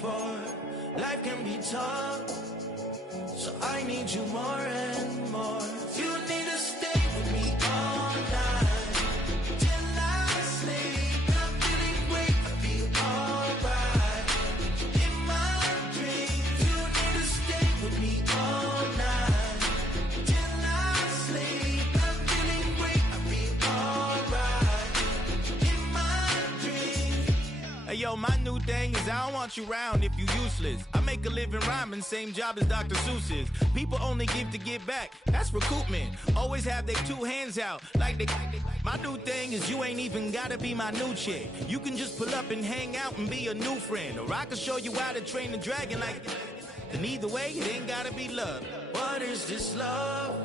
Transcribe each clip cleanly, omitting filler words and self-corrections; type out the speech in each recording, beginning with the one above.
for. Life can be tough, so I need you more and more. You need to stay with me all night till I sleep. I'm feeling great, I'll be alright. In my dreams, you need to stay with me all night till I sleep. I'm feeling great, I'll be alright. In my dreams. Hey yo, my new thing is I don't want you round if you useless. I make a living rhyming, same job as Dr. Seuss's. People only give to get back, that's recoupment. Always have their two hands out, like they. My new thing is you ain't even gotta be my new chick. You can just pull up and hang out and be a new friend. Or I can show you how to train the dragon like. And either way, it ain't gotta be love. What is this love?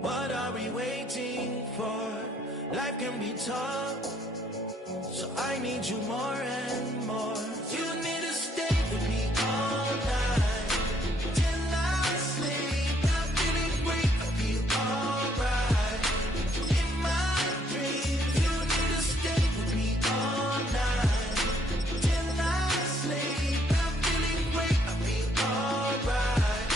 What are we waiting for? Life can be tough, so I need you more and more. You need to stay with me all night till I sleep. I'm feeling great, I'll be alright. In my dreams, you need to stay with me all night till I sleep. I'm feeling great, I'll be alright.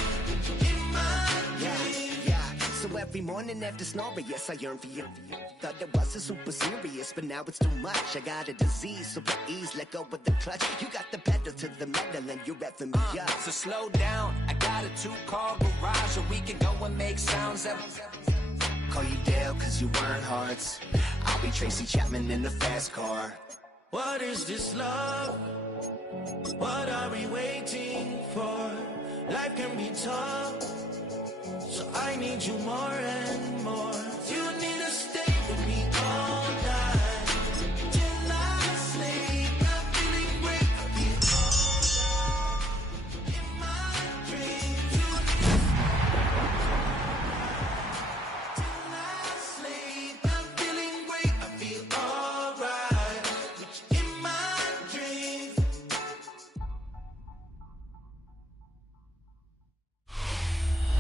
In my dreams. Yeah, so every morning after snoring, yes, I yearn for you. Thought it wasn't super serious, but now it's too much. I got a disease, so please let go with the clutch. You got the pedal to the metal and you're revving me up. So slow down, I got a 2-car garage, so we can go and make sounds. Call you Dale, cause you weren't hearts. I'll be Tracy Chapman in the fast car. What is this love? What are we waiting for? Life can be tough, so I need you more and more. You need to stay with me all night till I sleep. I'm feeling great, I'll be alright. In my dreams, you need to till I sleep. I'm feeling great, I'll be alright. In my dreams.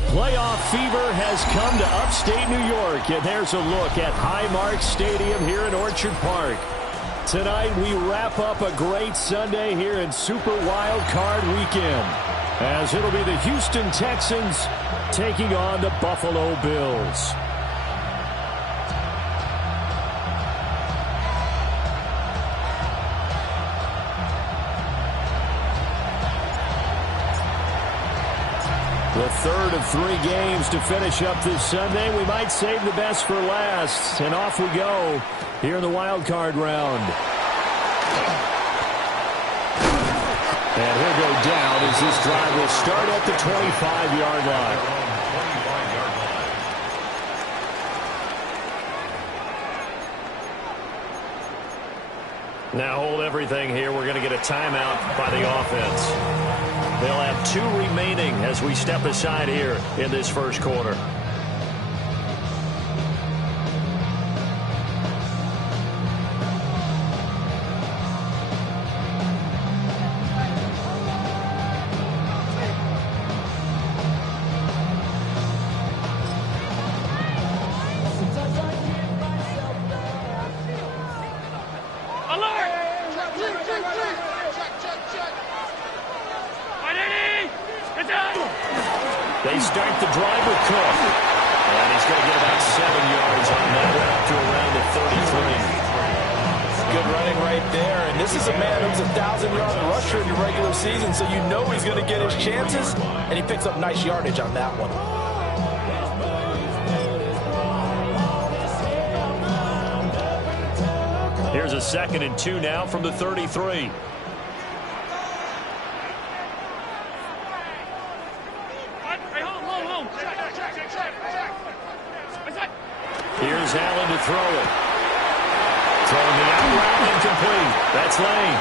Playoff fever has come to upstate New York, and there's a look at Highmark Stadium here in Orchard Park. Tonight, we wrap up a great Sunday here in Super Wild Card Weekend, as it'll be the Houston Texans taking on the Buffalo Bills. The third of 3 games to finish up this Sunday. We might save the best for last. And off we go here in the wild card round. And he'll go down as this drive will start at the 25-yard line. Now hold everything here. We're going to get a timeout by the offense. They'll have 2 remaining as we step aside here in this first quarter. They start the drive with Cook. And he's going to get about 7 yards on that one up to around the 33. Good running right there. And this is a man who's a 1,000-yard rusher in the regular season, so you know he's going to get his chances. And he picks up nice yardage on that one. Here's a 2nd and 2 now from the 33. Here's Allen to throw it. Throwing the out route, incomplete. That's Lane.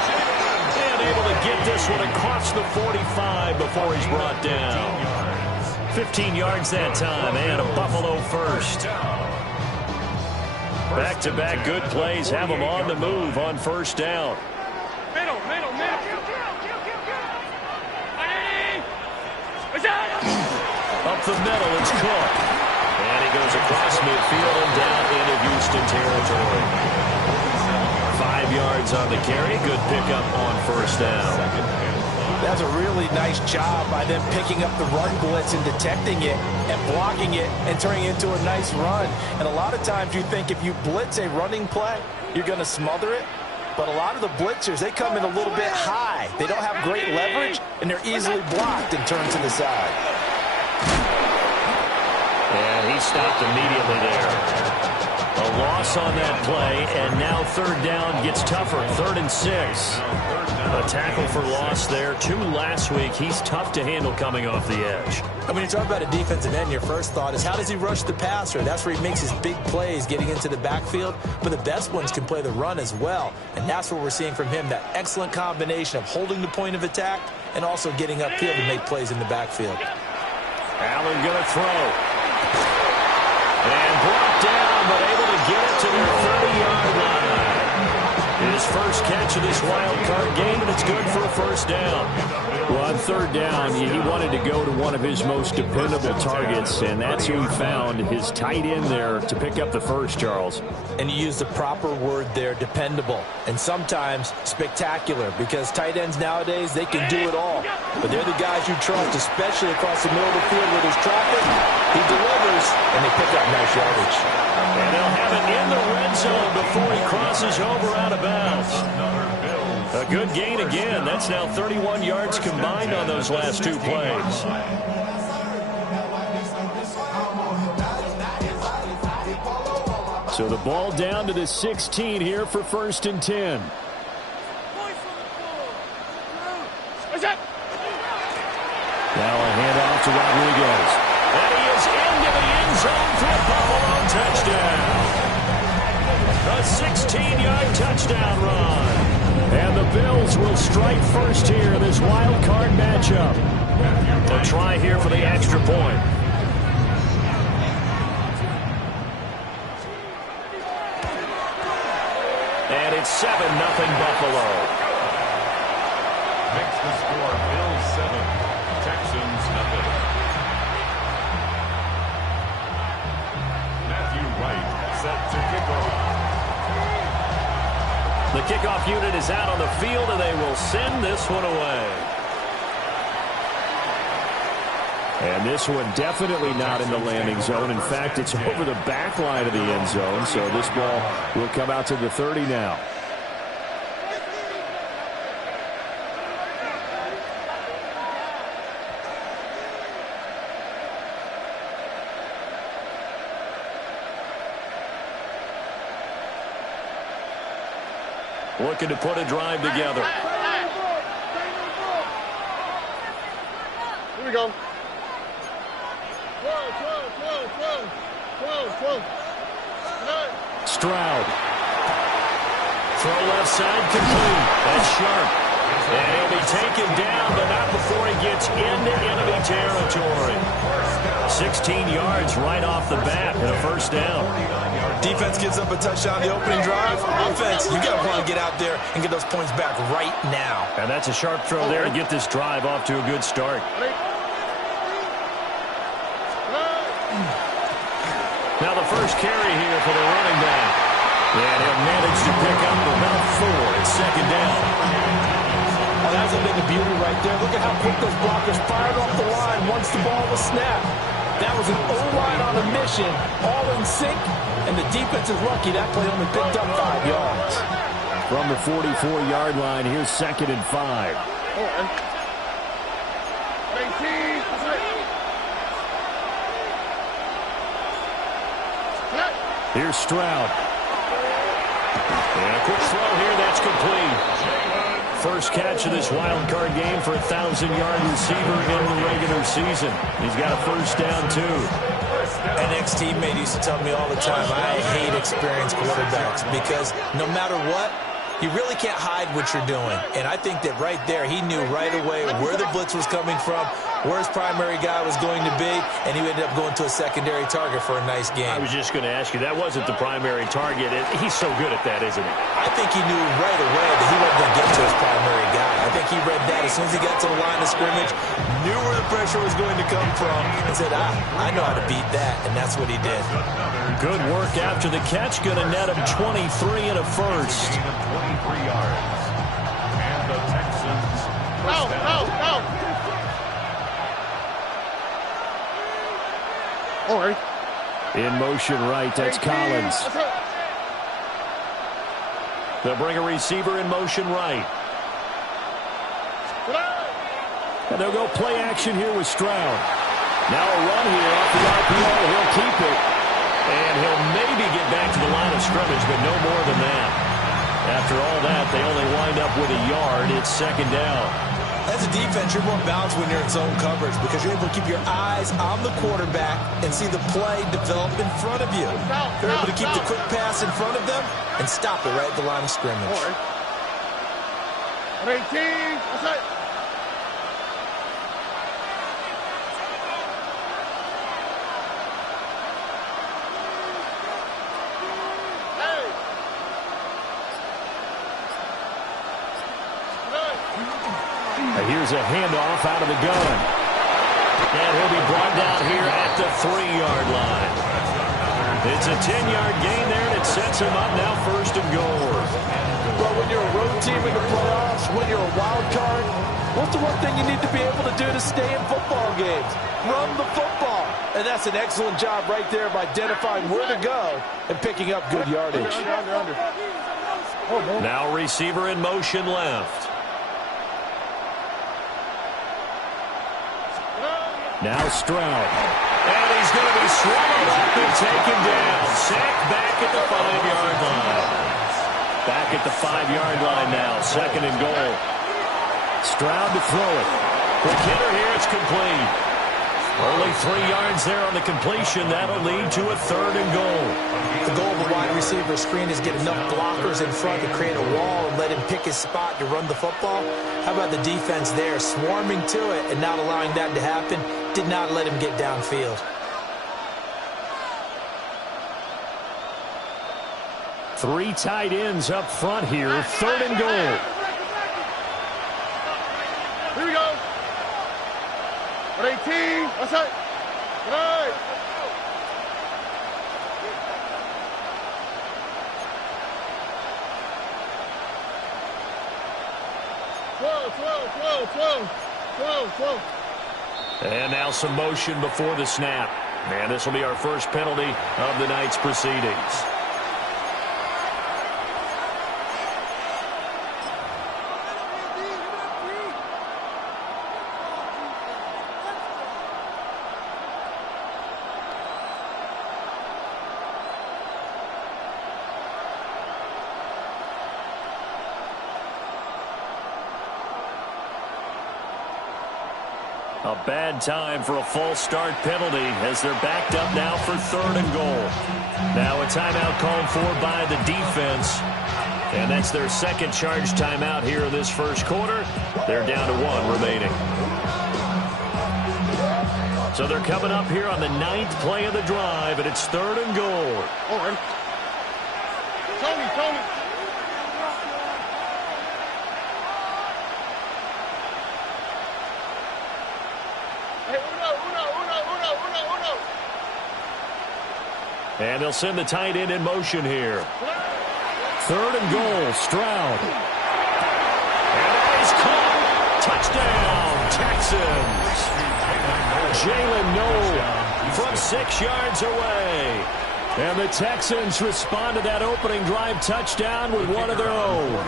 And able to get this one across the 45 before he's brought down. 15 yards that time, and a Buffalo first. Back-to-back good plays have them on the move on first down. Middle. Up the middle, it's Cook. And he goes across midfield and down into Houston territory. 5 yards on the carry. Good pickup on first down. That's a really nice job by them picking up the run blitz and detecting it and blocking it and turning it into a nice run. And a lot of times you think if you blitz a running play, you're going to smother it. But a lot of the blitzers, they come in a little bit high. They don't have great leverage, and they're easily blocked and turned to the side. And he stopped immediately there. A loss on that play, and now third down gets tougher. 3rd and 6. A tackle for loss there. 2 last week. He's tough to handle coming off the edge. And when you talk about a defensive end, your first thought is how does he rush the passer? That's where he makes his big plays getting into the backfield. But the best ones can play the run as well. And that's what we're seeing from him, that excellent combination of holding the point of attack and also getting upfield to make plays in the backfield. Allen going to throw. And brought down, but able to get it to their 30-yard line. His first catch of this wild card game, and it's good for a first down. Well, on third down, he wanted to go to one of his most dependable targets, and that's who he found, his tight end there, to pick up the first, Charles. And you use the proper word there, dependable, and sometimes spectacular, because tight ends nowadays, they can do it all. But they're the guys you trust, especially across the middle of the field where there's traffic. He delivers, and they pick up nice yardage. And they'll have it in the red zone before he crosses over out of bounds. A good gain again. That's now 31 yards combined on those last 2 plays. So the ball down to the 16 here for 1st and 10. Now a handoff to Rodriguez. And he is into the end zone for a Buffalo touchdown. A 16-yard touchdown run. And the Bills will strike first here in this wild card matchup. A try here for the extra point. And it's 7-0 Buffalo. Makes the score Bills 7, Texans 0. Matthew Wright set to kick off. The kickoff unit is out on the field, and they will send this one away. And this one definitely not in the landing zone. In fact, it's over the back line of the end zone, so this ball will come out to the 30 now. Looking to put a drive together. Here we go. Stroud. Throw left side complete. That's sharp. And he'll be taken down, but not before he gets into enemy territory. 16 yards right off the bat and a first down. Defense gives up a touchdown the opening drive. Offense, you got to want to get out there and get those points back right now. And that's a sharp throw there to get this drive off to a good start. Now the first carry here for the running back. And he'll manage to pick up about 4. It's second down. Oh, that's a bit of beauty right there. Look at how quick those blockers fired off the line once the ball was snapped. That was an O-line on a mission, all in sync, and the defense is lucky that play only picked up 5 yards. From the 44-yard line, here's 2nd and 5. Here's Stroud. And a quick throw here, that's complete. First catch of this wild card game for a 1,000-yard receiver in the regular season. He's got a first down, too. An ex-teammate used to tell me all the time, I hate experienced quarterbacks because no matter what, you really can't hide what you're doing. And I think that right there, he knew right away where the blitz was coming from, where his primary guy was going to be, and he ended up going to a secondary target for a nice game. I was just going to ask you, that wasn't the primary target. He's so good at that, isn't he? I think he knew right away that he wasn't going to get to his primary guy. I think he read that as soon as he got to the line of scrimmage, knew where the pressure was going to come from, and said, I know how to beat that, and that's what he did. Good work after the catch, going to net him 23 and a first. 23 yards. And the Texans first down. In motion right, that's Collins. They'll bring a receiver in motion right. And they'll go play action here with Stroud. Now a run here off the RPO. He'll keep it. And he'll maybe get back to the line of scrimmage, but no more than that. After all that, they only wind up with a yard. It's second down. As a defense, you're more balanced when you're in zone coverage because you're able to keep your eyes on the quarterback and see the play develop in front of you. You're able to keep the quick pass in front of them and stop it right at the line of scrimmage. 18, that's it. Here's a handoff out of the gun. And he'll be brought down here at the 3-yard line. It's a 10-yard gain there, and it sets him up now first and goal. Well, when you're a road team in the playoffs, when you're a wild card, what's the one thing you need to be able to do to stay in football games? Run the football. And that's an excellent job right there of identifying where to go and picking up good yardage. Now receiver in motion left. Now Stroud. And he's going to be swallowed up and taken down. Sacked back at the 5-yard line. Back at the 5-yard line now. Second and goal. Stroud to throw it. Quick hitter here. It's complete. Only 3 yards there on the completion. That'll lead to a third and goal. The goal of a wide receiver screen is get enough blockers in front to create a wall and let him pick his spot to run the football. How about the defense there, swarming to it and not allowing that to happen? Did not let him get downfield. Three tight ends up front here. Third and goal. Here we go. 18, that's it. Right. Whoa. And now some motion before the snap. And this will be our first penalty of the night's proceedings. A bad time for a false start penalty as they're backed up now for third and goal. Now a timeout called for by the defense. And that's their second charge timeout here in this first quarter. They're down to 1 remaining. So they're coming up here on the 9th play of the drive, and it's third and goal. All right. Tony. And they'll send the tight end in motion here. Third and goal, Stroud. And that is caught. Touchdown, Texans. Jalen Noel from 6 yards away. And the Texans respond to that opening drive touchdown with one of their own.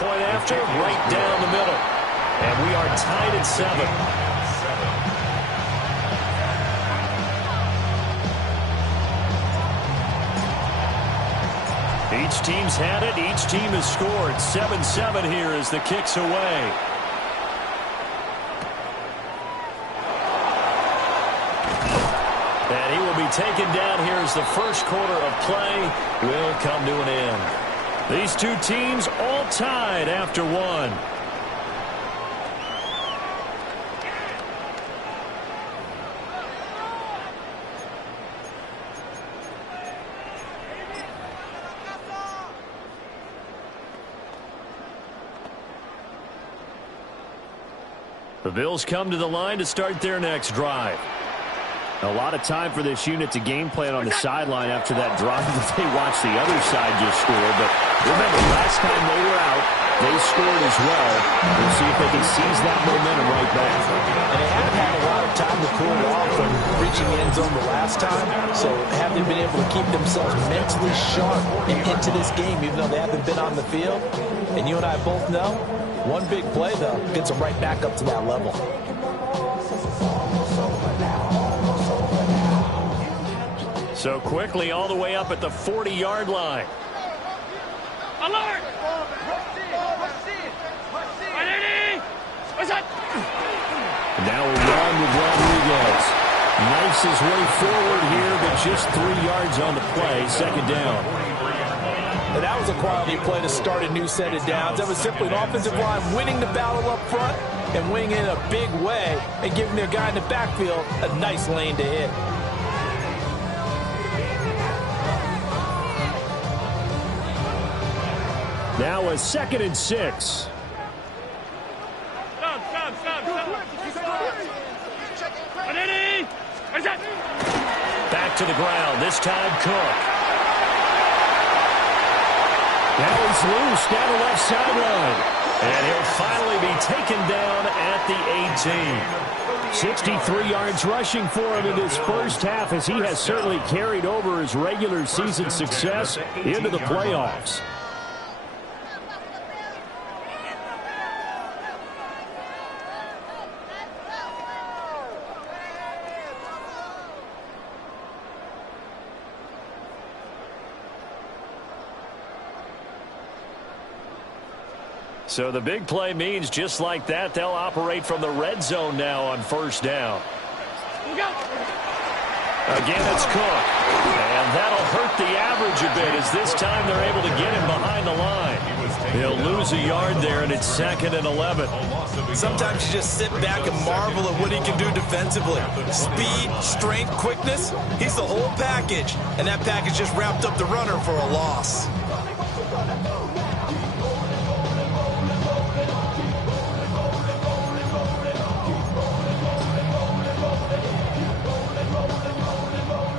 Point after, right down the middle. And we are tied at 7. Each team's had it. Each team has scored. 7-7 here as the kick's away. And he will be taken down here as the first quarter of play will come to an end. These two teams all tied after 1. The Bills come to the line to start their next drive. A lot of time for this unit to game plan on the sideline after that drive that they watched the other side just score. But remember, last time they were out, they scored as well. We'll see if they can seize that momentum right back. And they haven't had a lot of time to cool off from reaching the end zone the last time. So have they been able to keep themselves mentally sharp and into this game, even though they haven't been on the field? And you and I both know, one big play, though, gets them right back up to that level. So quickly all the way up at the 40-yard line. Alert! Now a run with Rodriguez. Knifes his way forward here, but just 3 yards on the play. Second down. And that was a quality play to start a new set of downs. That was simply an offensive line winning the battle up front and winning in a big way and giving their guy in the backfield a nice lane to hit. Now a 2nd and 6. Back to the ground. This time Cook. Now he's loose down the left sideline. And he'll finally be taken down at the 18. 63 yards rushing for him in this first half, as he has certainly carried over his regular season success into the playoffs. So the big play means just like that, they'll operate from the red zone now on first down. Again, it's Cook. And that'll hurt the average a bit, as this time they're able to get him behind the line. He'll lose a yard there, and it's 2nd and 11. Sometimes you just sit back and marvel at what he can do defensively. Speed, strength, quickness, he's the whole package. And that package just wrapped up the runner for a loss.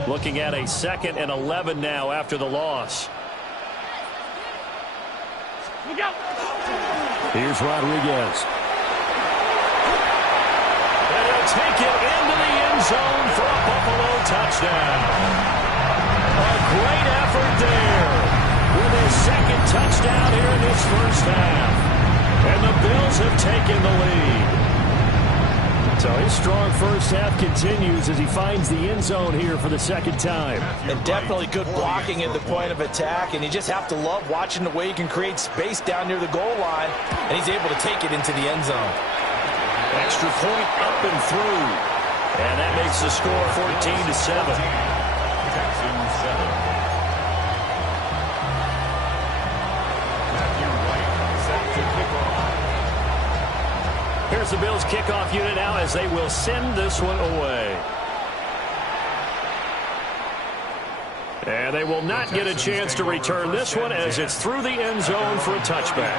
Looking at a 2nd and 11 now after the loss. Here's Rodriguez. And he'll take it into the end zone for a Buffalo touchdown. A great effort there with his 2nd touchdown here in this first half. And the Bills have taken the lead. So his strong first half continues as he finds the end zone here for the 2nd time. And definitely good blocking at the point of attack, and you just have to love watching the way he can create space down near the goal line, and he's able to take it into the end zone. Extra point up and through. And that makes the score 14-7. Texans 7. Matthew White set to kick off. Here's the Bills kickoff unit now as they will send this one away. And they will not get a chance to return this one as it's through the end zone for a touchback.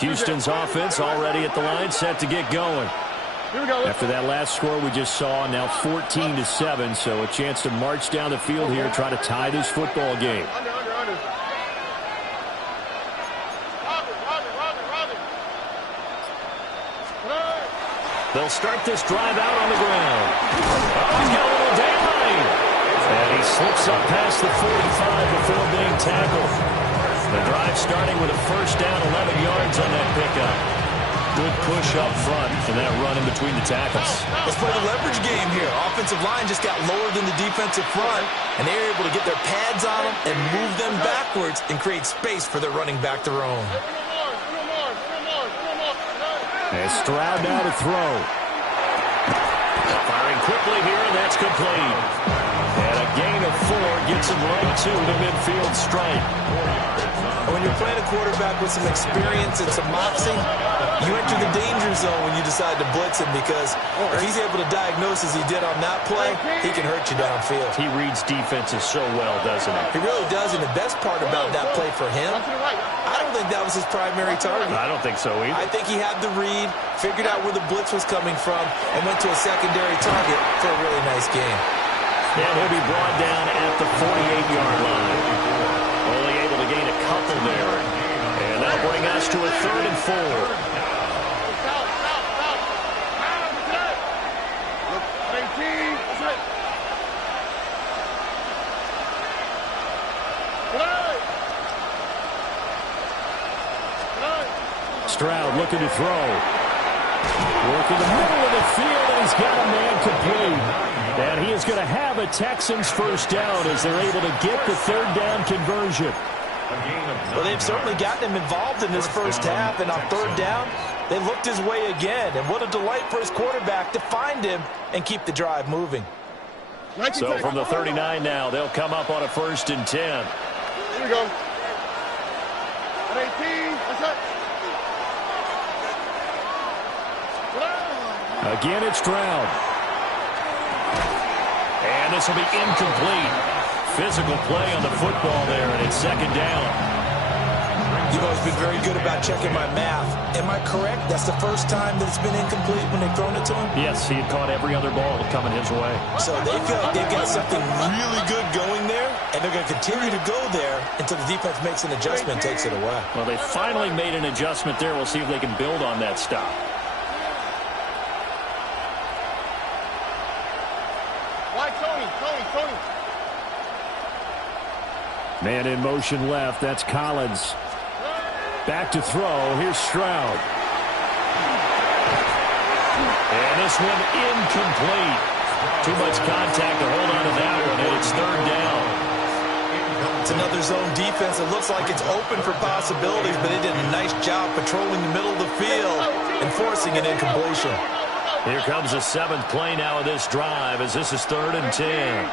Houston's offense already at the line, set to get going. After that last score we just saw, now 14-7, so a chance to march down the field here, try to tie this football game. They'll start this drive out on the ground. Oh, he's got a little daylight. And he slips up past the 45 before being tackled. The drive starting with a first down, 11 yards on that pickup. Good push up front for that run in between the tackles. Let's play the leverage game here. Offensive line just got lower than the defensive front, and they were able to get their pads on them and move them backwards and create space for their running back to roam. And Stroud now to throw. Firing quickly here, and that's complete. And a gain of 4 gets him right to the midfield stripe. When you're playing a quarterback with some experience and some moxie, you enter the danger zone when you decide to blitz him, because if he's able to diagnose as he did on that play, he can hurt you downfield. He reads defenses so well, doesn't he? He really does, and the best part about that play for him, I don't think that was his primary target. I don't think so either. I think he had the read, figured out where the blitz was coming from, and went to a secondary target for a really nice game. And he'll be brought down at the 48-yard line. Only able to gain a couple there. And that'll bring us to a 3rd and 4. Stroud looking to throw. Working the middle of the field, and he's got a man complete. And he is going to have a Texans first down as they're able to get the 3rd down conversion. Well, they've certainly gotten him involved in this first half, and on 3rd down, they looked his way again. And what a delight for his quarterback to find him and keep the drive moving. So from the 39 now, they'll come up on a 1st and 10. Here we go. 18. That's it. Again, it's Stroud. And this will be incomplete. Physical play on the football there, and it's 2nd down. You've always been very good about checking my math. Am I correct? That's the first time that it's been incomplete when they've thrown it to him? Yes, he had caught every other ball coming his way. So they feel like they've got something really good going there, and they're going to continue to go there until the defense makes an adjustment and takes it away. Well, they finally made an adjustment there. We'll see if they can build on that stop. Tony. Man in motion left. That's Collins. Back to throw. Here's Stroud. And this one incomplete. Too much contact to hold on to that one, and it's 3rd down. It's another zone defense. It looks like it's open for possibilities, but they did a nice job patrolling the middle of the field and forcing an incompletion. Here comes the 7th play now of this drive, as this is 3rd and 10.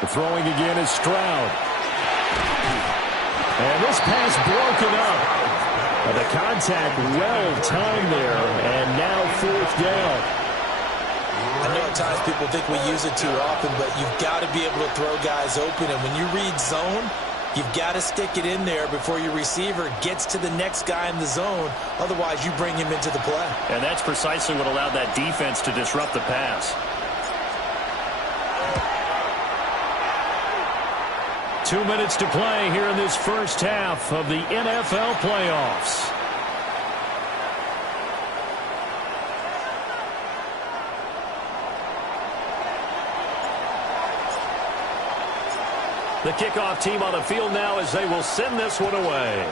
The throwing again is Stroud. And this pass broken up. The contact well timed there, and now 4th down. I know at times people think we use it too often, but you've got to be able to throw guys open. And when you read zone, you've got to stick it in there before your receiver gets to the next guy in the zone. Otherwise, you bring him into the play. And that's precisely what allowed that defense to disrupt the pass. 2 minutes to play here in this first half of the NFL playoffs. The kickoff team on the field now as they will send this one away.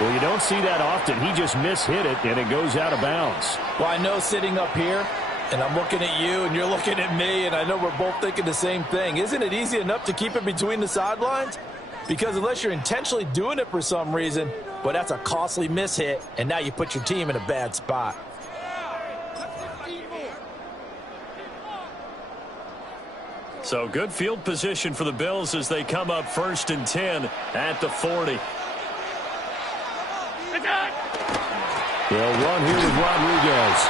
Well, you don't see that often. He just mishit it, and it goes out of bounds. Well, I know sitting up here, and I'm looking at you, and you're looking at me, and I know we're both thinking the same thing. Isn't it easy enough to keep it between the sidelines? Because unless you're intentionally doing it for some reason, well, that's a costly mishit, and now you put your team in a bad spot. So good field position for the Bills as they come up 1st and 10 at the 40. They'll run here with Rodriguez.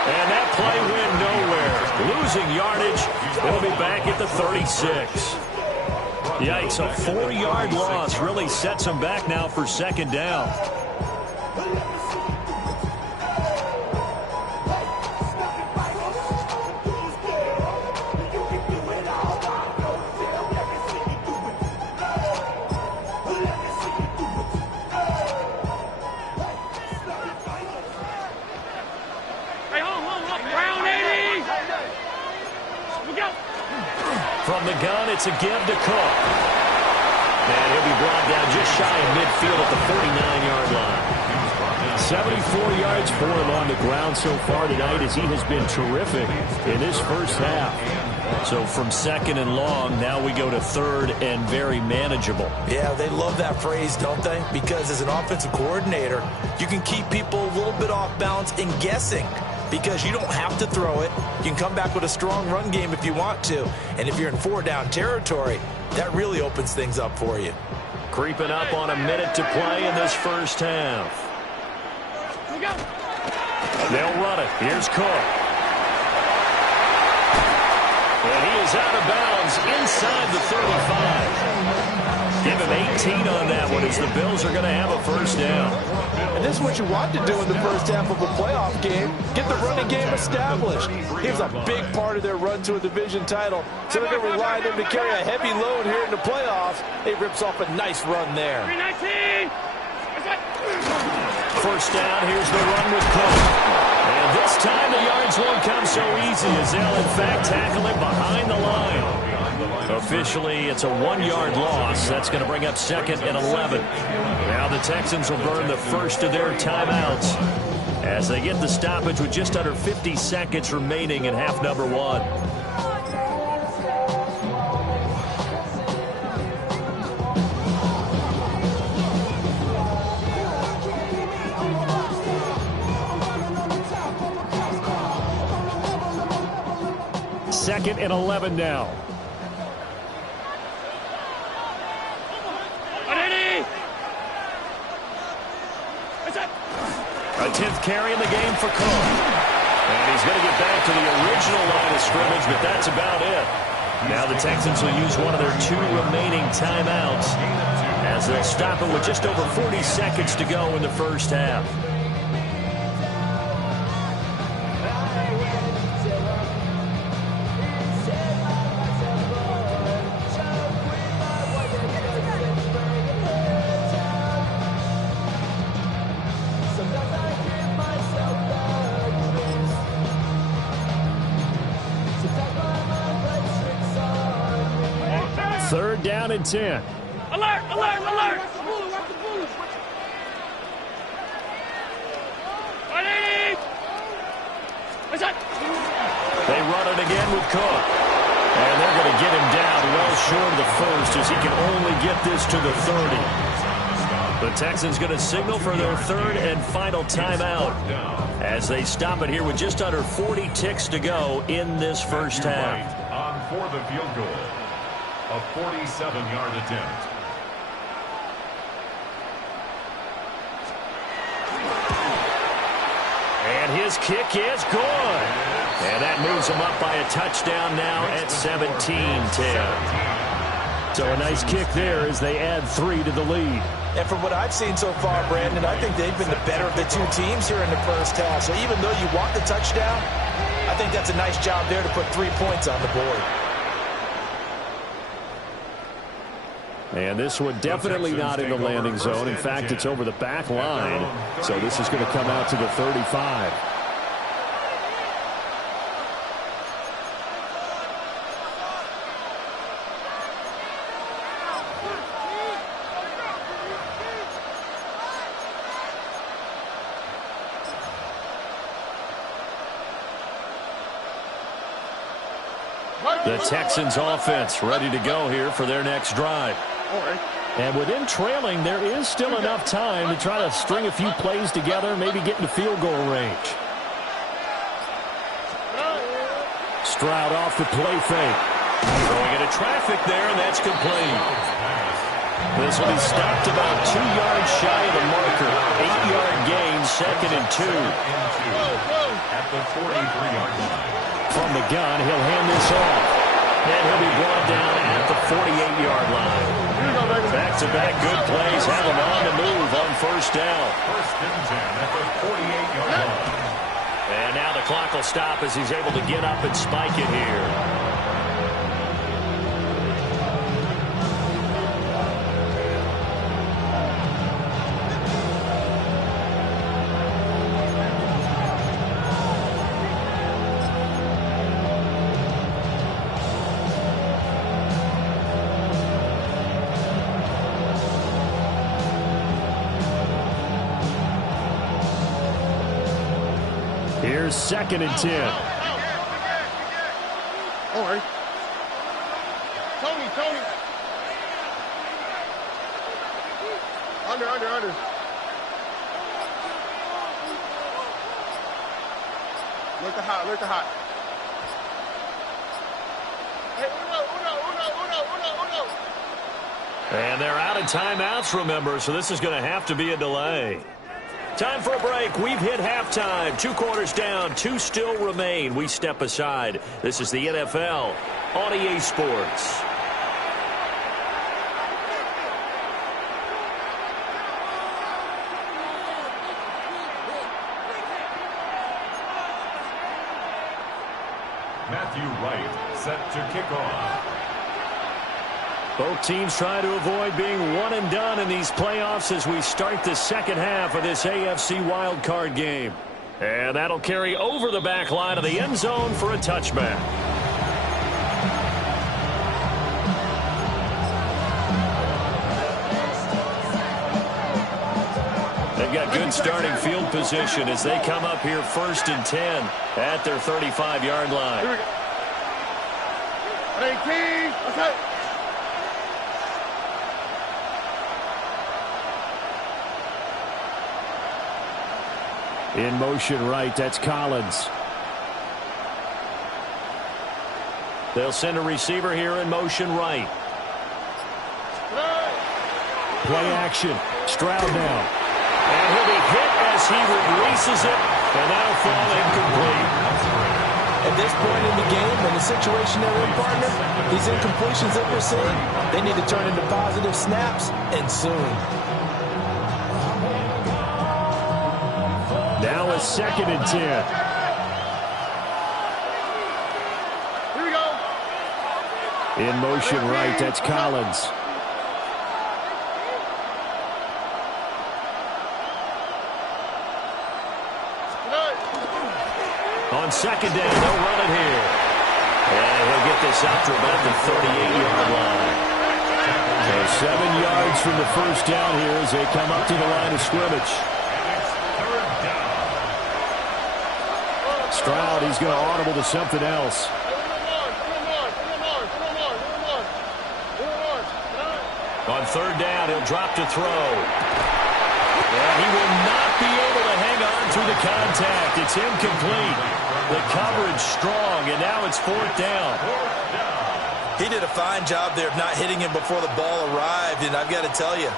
And that play went nowhere. Losing yardage. They'll be back at the 36. Yikes, a 4-yard loss really sets them back now for 2nd down. From the gun, it's a give to Cook. And he'll be brought down just shy of midfield at the 49-yard line. 74 yards for him on the ground so far tonight as he has been terrific in this first half. So from second and long, now we go to third and very manageable. Yeah, they love that phrase, don't they? Because as an offensive coordinator, you can keep people a little bit off balance and guessing because you don't have to throw it. You can come back with a strong run game if you want to. And if you're in 4-down territory, that really opens things up for you. Creeping up on a minute to play in this first half. They'll run it. Here's Carr. And he is out of bounds inside the 35. Give him 18 on that one as the Bills are going to have a first down. And this is what you want to do in the first half of a playoff game. Get the running game established. He was a big part of their run to a division title. So they're going to rely on him to carry a heavy load here in the playoffs. He rips off a nice run there. 319. First down, here's the run with Carr. And this time the yards won't come so easy as they'll in fact tackle him behind the line. Officially, it's a 1-yard loss. That's going to bring up second and 11. Now the Texans will burn the first of their timeouts as they get the stoppage with just under 50 seconds remaining in half number 1. Second and 11 now. A 10th carry in the game for Carr. And he's going to get back to the original line of scrimmage, but that's about it. Now the Texans will use one of their 2 remaining timeouts as they'll stop it with just over 40 seconds to go in the first half. Third down and 10. Alert, alert, alert. They run it again with Carr. And they're going to get him down well short of the first as he can only get this to the 30. The Texans going to signal for their third and final timeout as they stop it here with just under 40 ticks to go in this first half. On for the field goal. A 47-yard attempt. And his kick is good. And that moves him up by a touchdown now at 17-10. So a nice kick there as they add 3 to the lead. And from what I've seen so far, Brandon, I think they've been the better of the 2 teams here in the first half. So even though you want the touchdown, I think that's a nice job there to put 3 points on the board. And this one definitely not in the landing zone. In fact, it's over the back line. So this is going to come out to the 35. The Texans offense ready to go here for their next drive. And within trailing, there is still enough time to try to string a few plays together, maybe get into field goal range. Stroud off the play fake. Throwing into traffic there, and that's complete. This will be stopped about 2 yards shy of the marker. 8-yard gain, second and 2. At the 43-yard line. From the gun, he'll hand this off. And he'll be brought down at the 48-yard line. Back-to-back good plays have him on the move on first down. First and 10 at the 48-yard line. And now the clock will stop as he's able to get up and spike it here. Here's second and 10. Under. Look at hot. Hey, uno. And they're out of timeouts, remember, so this is going to have to be a delay. Time for a break. We've hit halftime. 2 quarters down, 2 still remain. We step aside. This is the NFL on EA Sports. Matthew Wright set to kick off. Both teams try to avoid being one and done in these playoffs as we start the second half of this AFC wildcard game. And that'll carry over the back line of the end zone for a touchback. They've got good starting field position as they come up here 1st and 10 at their 35-yard line. Here we go. 18. Okay. In motion right, that's Collins. They'll send a receiver here in motion right. Play action. Stroud now. And he'll be hit as he releases it, and that'll fall incomplete. At this point in the game, in the situation they're in, partner, these incompletions that we're seeing, they need to turn into positive snaps, and soon. Now a 2nd and 10. Here we go. In motion right, that's Collins. On 2nd down, they'll run it here. And he'll get this out to about the 38-yard line. So 7 yards from the first down here as they come up to the line of scrimmage. Stroud, he's going to audible to something else. On 3rd down, he'll drop to throw. And he will not be able to hang on through the contact. It's incomplete. The coverage strong, and now it's 4th down. He did a fine job there of not hitting him before the ball arrived, and I've got to tell you,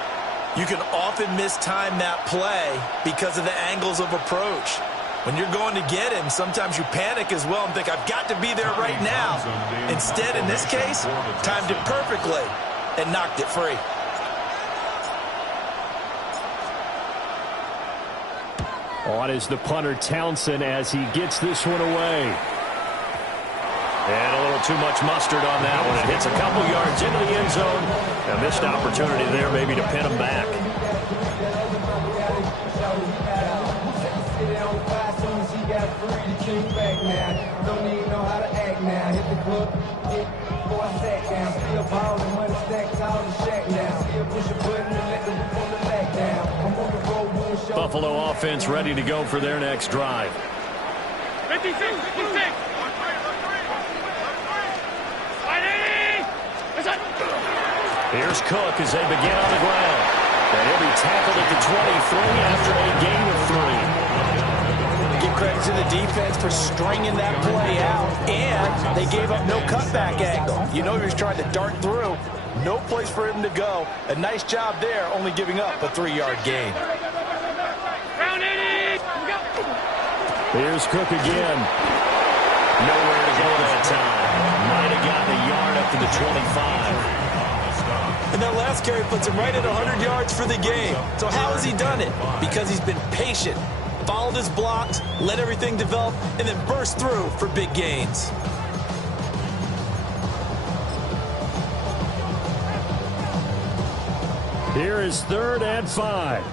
you can often mistime that play because of the angles of approach. When you're going to get him, sometimes you panic as well and think, I've got to be there right now. Instead, in this case, timed it perfectly and knocked it free. On is the punter Townsend as he gets this one away. And a little too much mustard on that one. It hits a couple yards into the end zone. A missed opportunity there maybe to pin him back. Buffalo offense ready to go for their next drive. 56. Here's Cook as they begin on the ground. And he'll be tackled at the 23 after a gain of 3. Give credit to the defense for stringing that play out, and they gave up no cutback angle. You know he was trying to dart through. No place for him to go. A nice job there, only giving up a 3-yard gain. Here's Cook again. Nowhere to go that time. Might have gotten a yard up to the 25. And that last carry puts him right at 100 yards for the game. So how has he done it? Because he's been patient, followed his blocks, let everything develop, and then burst through for big gains. Here is 3rd and 5.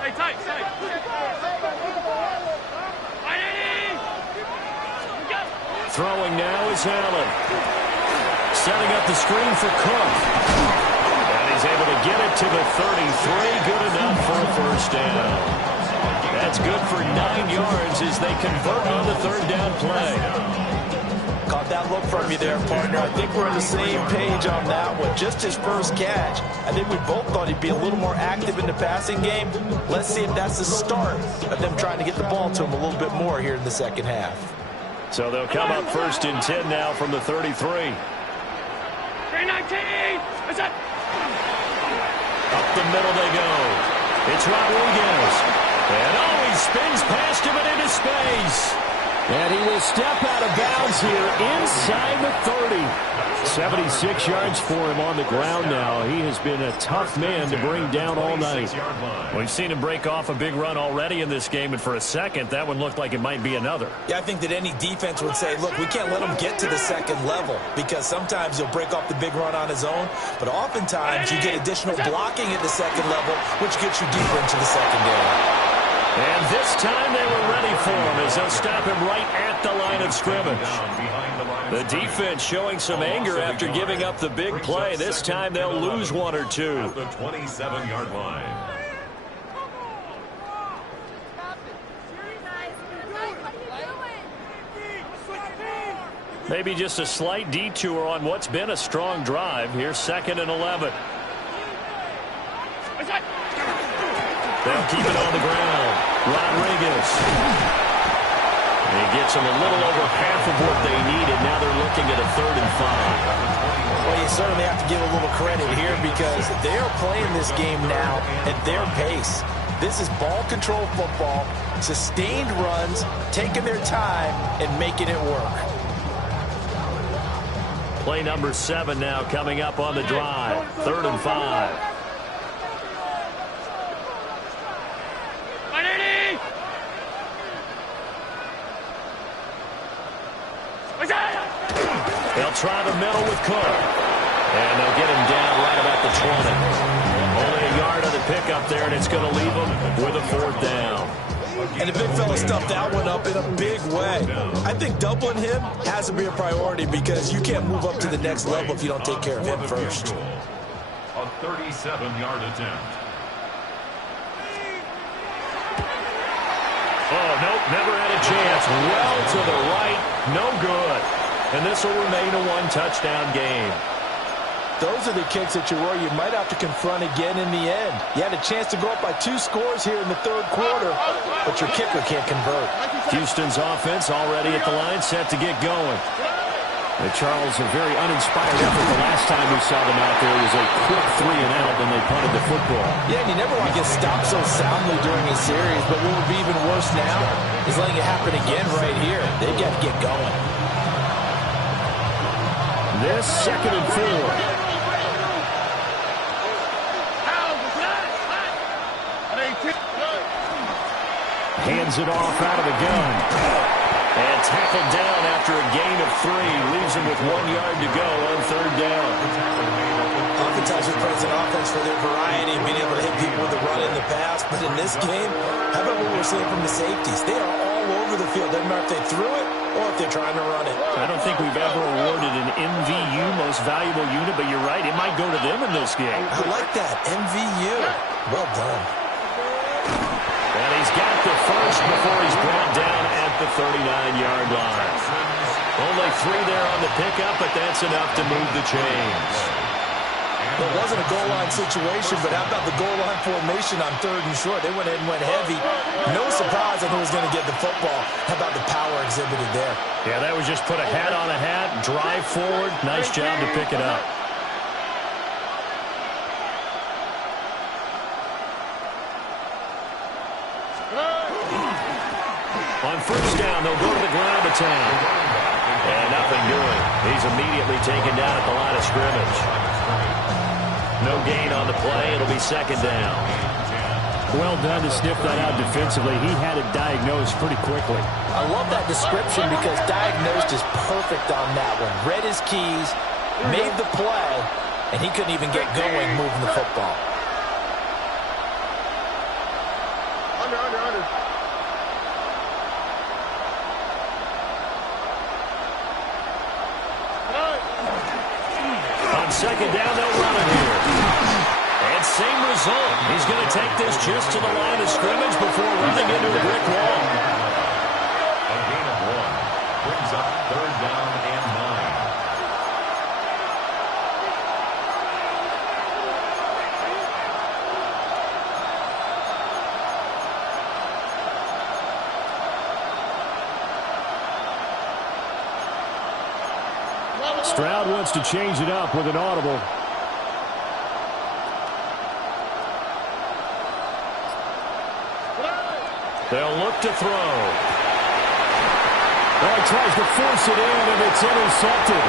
Hey, tight. Throwing now is Allen. Setting up the screen for Cook. And he's able to get it to the 33. Good enough for a 1st down. That's good for 9 yards as they convert on the 3rd down play. Caught that look from you there, partner. I think we're on the same page on that one. Just his first catch. I think we both thought he'd be a little more active in the passing game. Let's see if that's the start of them trying to get the ball to him a little bit more here in the second half. So they'll come up 1st and 10 now from the 33. 319! What's up? Up the middle they go. It's Rodriguez. And he spins past him and into space. And he will step out of bounds here inside the 30. 76 yards for him on the ground now. He has been a tough man to bring down all night. We've seen him break off a big run already in this game, and for a second, that one looked like it might be another. Yeah, I think that any defense would say, look, we can't let him get to the second level, because sometimes he'll break off the big run on his own, but oftentimes you get additional blocking at the second level, which gets you deeper into the secondary. And this time they were ready for him as they'll stop him right at the line of scrimmage. The defense showing some anger after giving up the big play. This time they'll lose one or two. At the 27-yard line. Maybe just a slight detour on what's been a strong drive. Here's 2nd and 11. They'll keep it on the ground. Rodriguez. He gets them a little over half of what they needed. Now they're looking at a 3rd and 5. Well, you certainly have to give a little credit here because they are playing this game now at their pace. This is ball control football, sustained runs, taking their time and making it work. Play number 7 now coming up on the drive. 3rd and 5. They'll try the middle with Carr. And they'll get him down right about the 20. Only a yard of the pickup there, and it's going to leave him with a 4th down. And the big fella stuffed that one up in a big way. I think doubling him has to be a priority because you can't move up to the next level if you don't take care of him first. A 37-yard attempt. Oh, nope, never had a chance. Well to the right, no good. And this will remain a 1-touchdown game. Those are the kicks that you worry you might have to confront again in the end. You had a chance to go up by 2 scores here in the 3rd quarter, but your kicker can't convert. Houston's offense already at the line, set to get going. The Charles, a very uninspired effort. The last time we saw them out there was a quick 3 and out, and they punted the football. Yeah, and you never want to get stopped so soundly during a series, but what would be even worse now is letting it happen again right here. They've got to get going. This 2nd and 4. Hands it off out of the gun. And tackled down after a gain of 3. Leaves him with 1 yard to go on 3rd down. Oftentimes we praise an offense for their variety and being able to hit people with the run in the pass. But in this game, how about what we're seeing from the safeties? They are all over the field. Doesn't matter if they threw it or if they're trying to run it. I don't think we've ever awarded an MVU, most valuable unit, but you're right. It might go to them in this game. I like that. MVU. Well done. And he's got the first before he's brought down at the 39-yard line. Only 3 there on the pickup, but that's enough to move the chains. It wasn't a goal line situation, but how about the goal line formation on 3rd and short? They went ahead and went heavy. No surprise on who was going to get the football. How about the power exhibited there? Yeah, that was just put a hat on a hat, drive forward. Nice job to pick it up. On 1st down, they'll go to the ground attack. And nothing doing. He's immediately taken down at the line of scrimmage. No gain on the play. It'll be 2nd down. Well done to sniff that out defensively. He had it diagnosed pretty quickly. I love that description because diagnosed is perfect on that one. Read his keys, made the play, and he couldn't even get going moving the football. Under. On 2nd down, they'll run it here. And same result. He's going to take this just to the line of scrimmage before running into a brick wall. A gain of 1 brings up 3rd down and Stroud wants to change it up with an audible. They'll look to throw. Well, he tries to force it in, and it's intercepted.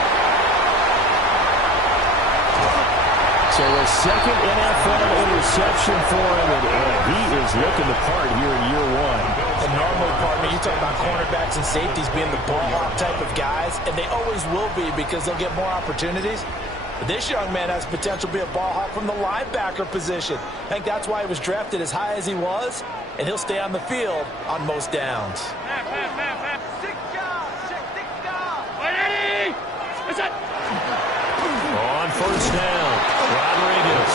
So a second NFL interception for him, and he is looking the part here in year one. The normal department, you talk about cornerbacks and safeties being the ball hawk type of guys, and they always will be because they'll get more opportunities. But this young man has potential to be a ball hawk from the linebacker position. I think that's why he was drafted as high as he was, and he'll stay on the field on most downs. On first down, Rodriguez.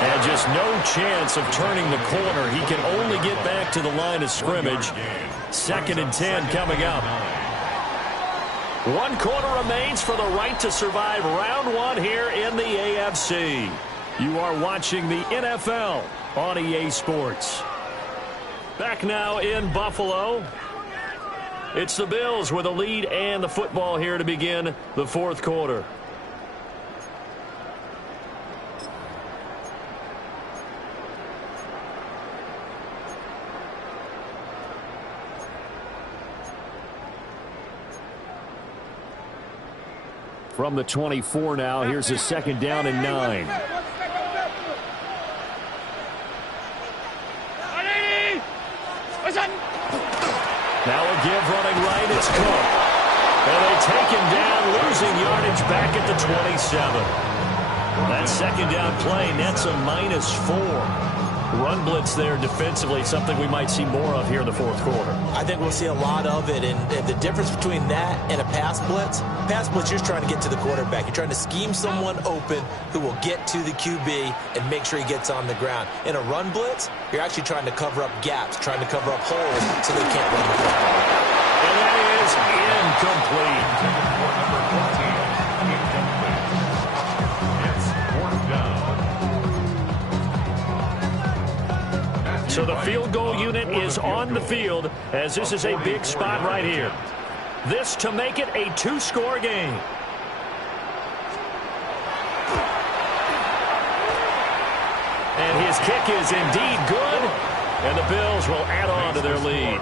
And just no chance of turning the corner. He can only get back to the line of scrimmage. 2nd and 10 coming up. 1 quarter remains for the right to survive round 1 here in the AFC. You are watching the NFL on EA Sports. Back now in Buffalo. It's the Bills with a lead and the football here to begin the 4th quarter. From the 24 now, here's a 2nd down and 9. Now a give running right, it's Cook. And they take him down, losing yardage back at the 27. That 2nd down play nets a -4. Run blitz there defensively, something we might see more of here in the 4th quarter. I think we'll see a lot of it, and the difference between that and a pass blitz, you're just trying to get to the quarterback. You're trying to scheme someone open who will get to the QB and make sure he gets on the ground. In a run blitz, you're actually trying to cover up gaps, trying to cover up holes so they can't run the football. And that is incomplete. So the field goal unit is on the field as this is a big spot right here. This to make it a 2-score game. And his kick is indeed good. And the Bills will add on to their lead.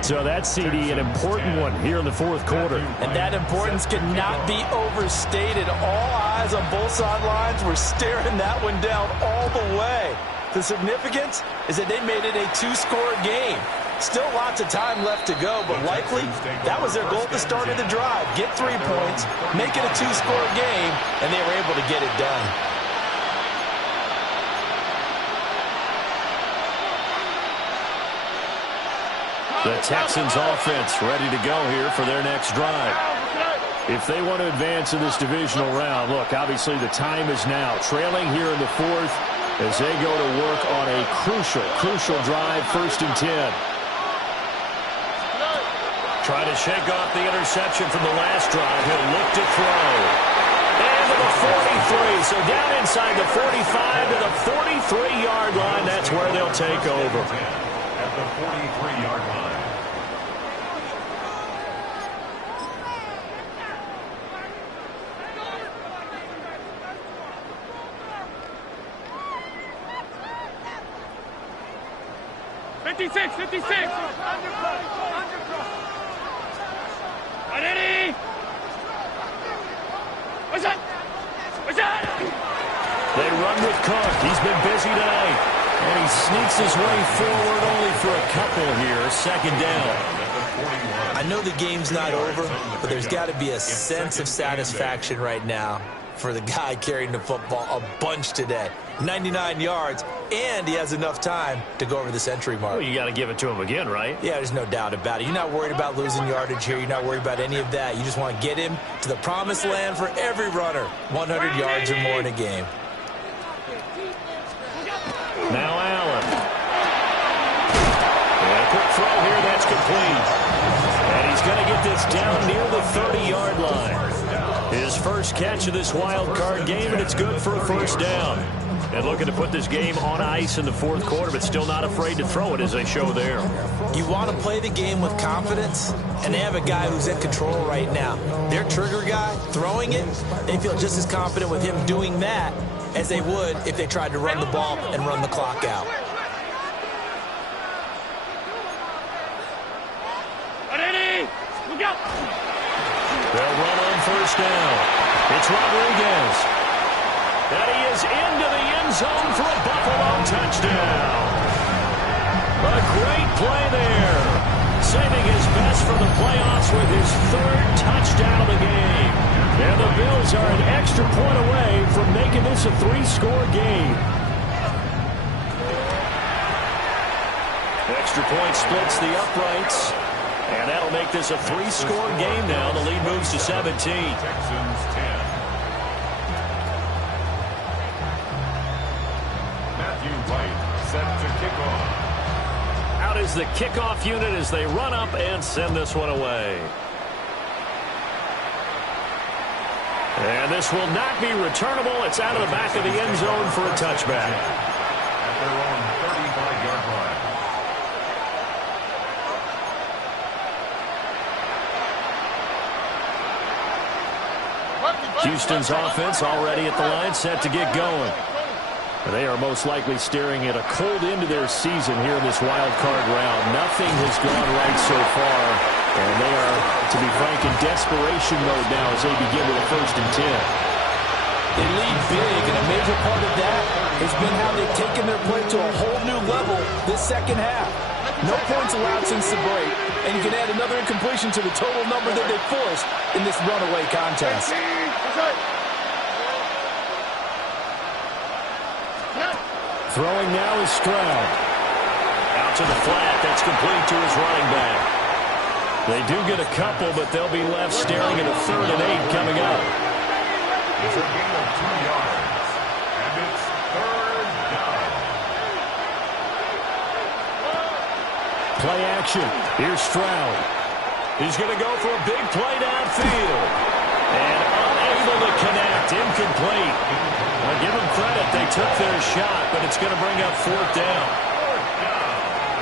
So that CD, an important one here in the 4th quarter. And that importance cannot be overstated. All eyes on both sidelines were staring that one down all the way. The significance is that they made it a 2-score game. Still lots of time left to go, but likely that was their goal at the start of the drive. Get 3 points, make it a 2-score game, and they were able to get it done. The Texans offense ready to go here for their next drive. If they want to advance in this divisional round, look, obviously the time is now. Trailing here in the 4th as they go to work on a crucial drive, 1st and 10. Trying to shake off the interception from the last drive. He'll look to throw. And to the 43. So down inside the 45 to the 43-yard line. That's where they'll take over. At the 43-yard line. They run with Carr. He's been busy tonight. And he sneaks his way forward only for a couple here. 2nd down. I know the game's not over, but there's got to be a sense of satisfaction right now for the guy carrying the football a bunch today. 99 yards, and he has enough time to go over the century mark. Well, you got to give it to him again, right? Yeah, there's no doubt about it. You're not worried about losing yardage here. You're not worried about any of that. You just want to get him to the promised land for every runner. 100 yards or more in a game. Now Allen. And a quick throw here, that's complete. And he's going to get this down near the 30-yard line. His first catch of this wild card game, and it's good for a first down. And looking to put this game on ice in the fourth quarter, but still not afraid to throw it as they show there. You want to play the game with confidence, and they have a guy who's in control right now. Their trigger guy, throwing it, they feel just as confident with him doing that as they would if they tried to run the ball and run the clock out. They'll run on first down. It's Rodriguez. And he is into the end zone for a Buffalo touchdown. A great play there. Saving his best for the playoffs with his third touchdown of the game. And the Bills are an extra point away from making this a 3-score game. Extra point splits the uprights. And that'll make this a 3-score game now. The lead moves to 17. Texans 10. Set to kick off. Out is the kickoff unit as they run up and send this one away. And this will not be returnable. It's out of the back of the end zone for a touchback. At their own 35-yard line. Houston's offense already at the line, set to get going. They are most likely staring at a cold end to their season here in this wild card round. Nothing has gone right so far, and they are, to be frank, in desperation mode now as they begin with a 1st and 10. They lead big, and a major part of that has been how they've taken their play to a whole new level this second half. No points allowed since the break, and you can add another incompletion to the total number that they forced in this runaway contest. Throwing now is Stroud. Out to the flat. That's complete to his running back. They do get a couple, but they'll be left staring at a 3rd and 8 coming up. It's a gain of 2 yards, and it's 3rd down. Play action. Here's Stroud. He's going to go for a big play downfield. And unable to connect. Incomplete. Well, give them credit. They took their shot, but it's going to bring up 4th down.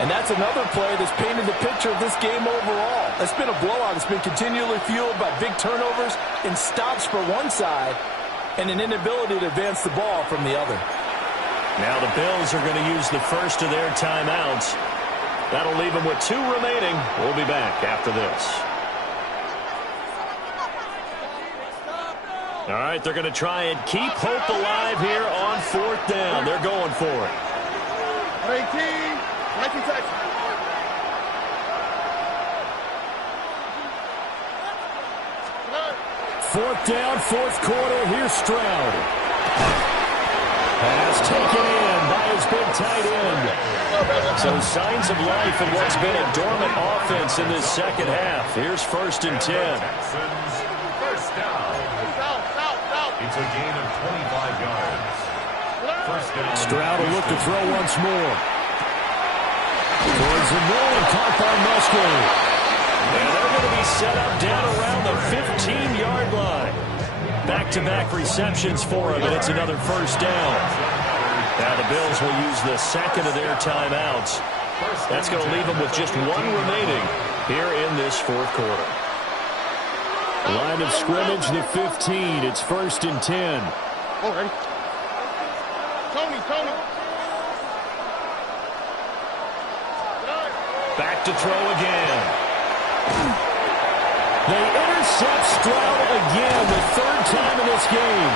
And that's another play that's painted the picture of this game overall. It's been a blowout. It's been continually fueled by big turnovers and stops for one side and an inability to advance the ball from the other. Now the Bills are going to use the first of their timeouts. That'll leave them with 2 remaining. We'll be back after this. All right, they're going to try and keep hope alive here on 4th down. They're going for it. 19 seconds. Fourth down, 4th quarter. Here's Stroud. Pass taken in by his big tight end. So signs of life in what's been a dormant offense in this second half. Here's 1st and 10. Texans, first down. It's a gain of 25 yards. First down. Stroud will look to throw once more. Towards the middle and caught by Musgrave. And they're going to be set up down around the 15-yard line. Back-to-back receptions for him, and it's another 1st down. Now the Bills will use the second of their timeouts. That's going to leave them with just 1 remaining here in this 4th quarter. Line of scrimmage, the 15. It's 1st and 10. Oh, ready. Tony. Back to throw again. They intercept Stroud again, the 3rd time in this game.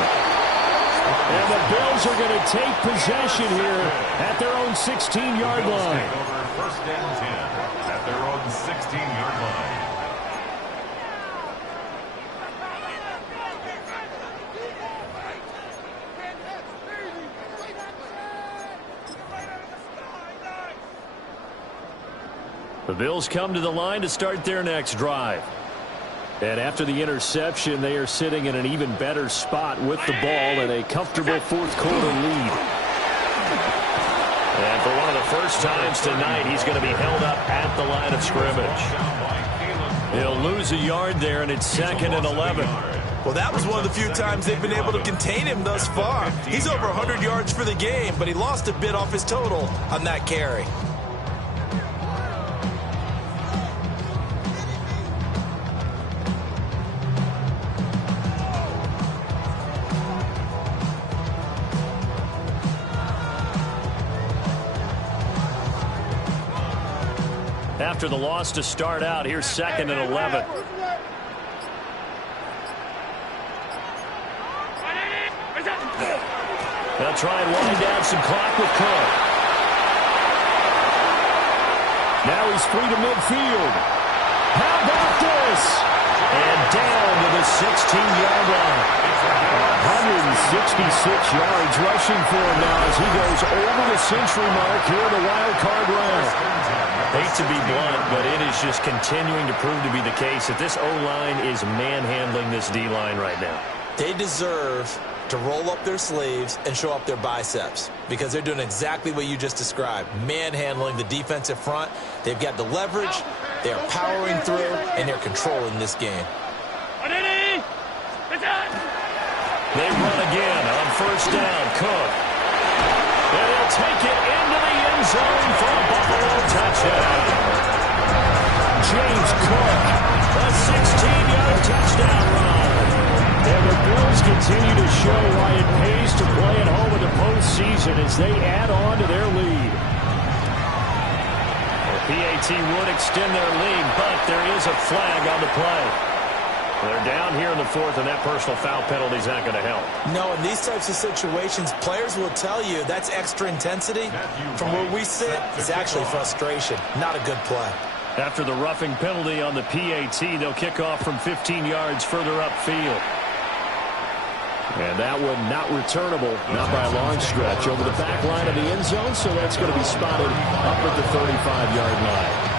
And the Bills are going to take possession here at their own 16-yard line. Over 1st and 10 at their own 16-yard line. The Bills come to the line to start their next drive. And after the interception, they are sitting in an even better spot with the ball and a comfortable 4th quarter lead. And for one of the first times tonight, he's going to be held up at the line of scrimmage. He'll lose a yard there, and it's 2nd and 11. Well, that was one of the few times they've been able to contain him thus far. He's over 100 yards for the game, but he lost a bit off his total on that carry. After the loss to start out, here's 2nd and 11. They'll try and wind down some clock with Carr. Now he's free to midfield. How about this? And down to the 16-yard line. 166 yards rushing for him now as he goes over the century mark here in the wild card round. Hate to be blunt, but it is just continuing to prove to be the case that this O-line is manhandling this D-line right now. They deserve to roll up their sleeves and show up their biceps because they're doing exactly what you just described, manhandling the defensive front. They've got the leverage, they're powering through, and they're controlling this game. They run again on first down. Cook. And he'll take it into the end zone for a Buffalo touchdown. James Cook, a 16-yard touchdown run. And the Bills continue to show why it pays to play at home in the postseason as they add on to their lead. The PAT would extend their lead, but there is a flag on the play. They're down here in the 4th, and that personal foul penalty is not going to help. No, in these types of situations, players will tell you that's extra intensity. From where we sit, it's actually frustration, not a good play. After the roughing penalty on the PAT, they'll kick off from 15 yards further upfield. And that one not returnable, not by a long stretch, over the back line of the end zone, so that's going to be spotted up at the 35-yard line.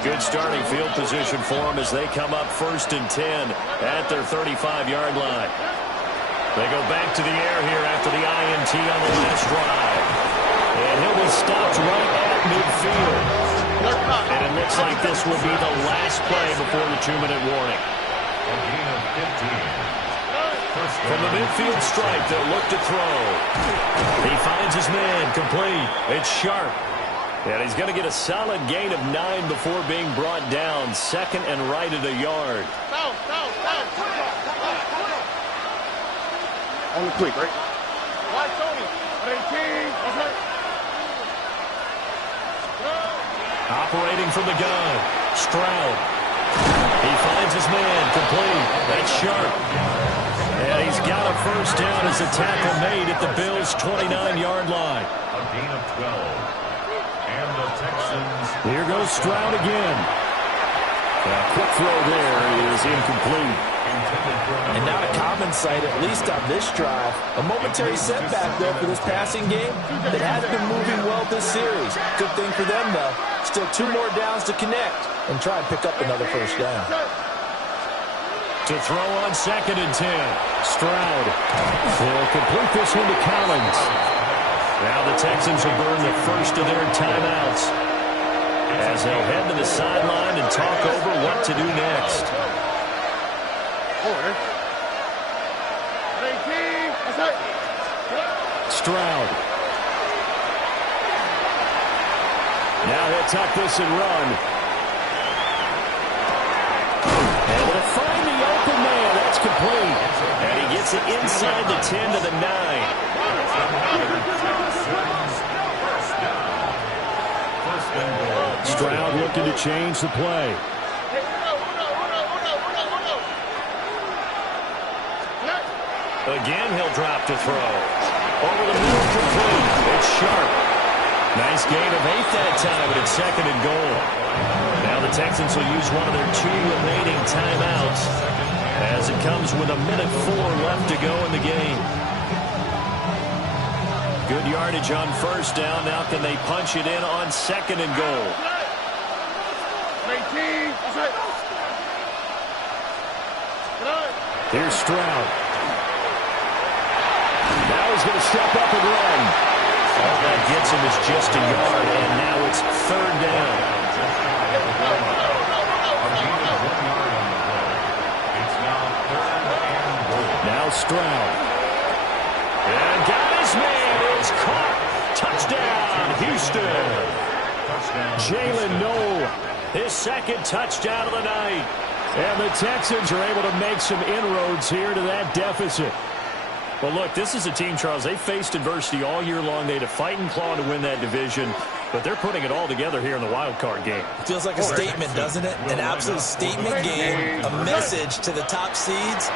Good starting field position for them as they come up 1st and 10 at their 35-yard line. They go back to the air here after the INT on the last drive. And he'll be stopped right at midfield. And it looks like this will be the last play before the 2-minute warning. A gain of 15. From the midfield stripe, they'll look to throw. He finds his man, complete. It's Sharp. And he's going to get a solid gain of 9 before being brought down. 2nd and right at a yard. On the quick, right? Operating from the gun. Stroud. He finds his man, complete. That's Sharp. And he's got a first down as a tackle made at the Bills' 29-yard line. A gain of 12. And the Texans. Here goes Stroud again. A quick throw there is incomplete. And not a common sight, at least on this drive. A momentary setback, though, for this passing game that has been moving well this series. Good thing for them, though. Still 2 more downs to connect and try and pick up another first down. To throw on 2nd and 10. Stroud will complete this one to Collins. Now the Texans will burn the first of their timeouts as they'll head to the sideline and talk over what to do next. Stroud. Now he'll tuck this and run. And they'll find the open man. That's complete. And he gets it inside the 10 to the 9. Stroud looking to change the play. Again, he'll drop to throw. Over the middle, complete. It's Sharp. Nice gain of 8 that time, but it's 2nd and goal. Now the Texans will use one of their 2 remaining timeouts as it comes with 1:04 left to go in the game. Good yardage on first down. Now can they punch it in on 2nd and goal? Here's Stroud. Now he's going to step up and run. All that gets him is just a yard, and now it's third down. Now Stroud. And got his man. It's caught. Touchdown, Houston. Jalen Noel, his second touchdown of the night. And the Texans are able to make some inroads here to that deficit. Well, look, this is a team, Charles, they faced adversity all year long. They had to fight and claw to win that division, but they're putting it all together here in the wild card game. Feels like a statement, doesn't it? An absolute statement game, a message to the top seeds.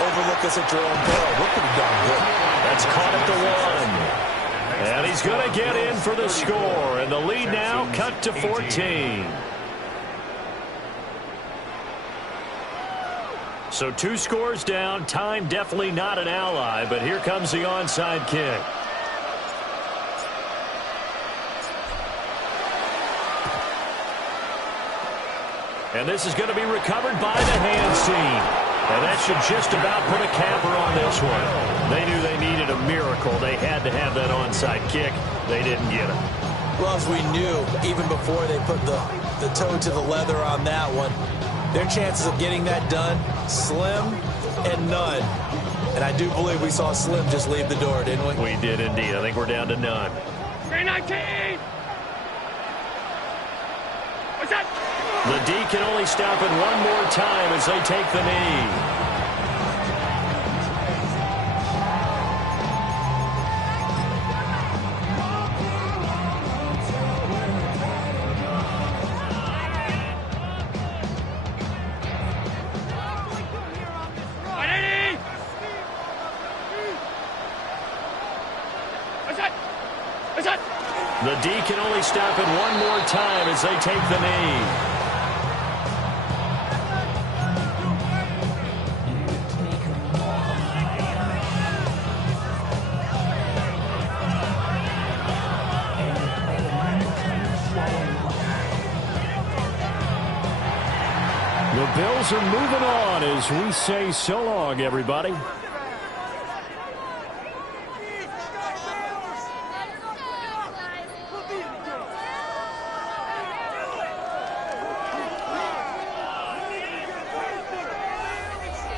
Overlook us at your own peril. We're pretty darn good. That's caught at the 1. And he's going to get in for the score. And the lead now cut to 14. So 2 scores down. Time definitely not an ally, but here comes the onside kick. And this is going to be recovered by the hands team. And that should just about put a capper on this one. They knew they needed a miracle. They had to have that onside kick. They didn't get it. Well, as we knew, even before they put the toe to the leather on that one, their chances of getting that done, slim and none. And I do believe we saw Slim just leave the door, didn't we? We did indeed. I think we're down to none. 319! What's that? The D can only stop it one more time as they take the knee. The D can only stop it one more time as they take the knee. The Bills are moving on as we say so long, everybody.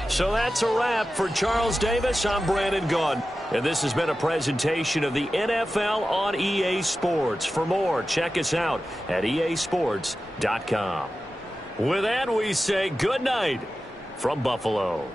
So that's a wrap for Charles Davis. I'm Brandon Gaudin. And this has been a presentation of the NFL on EA Sports. For more, check us out at easports.com. With that, we say good night from Buffalo.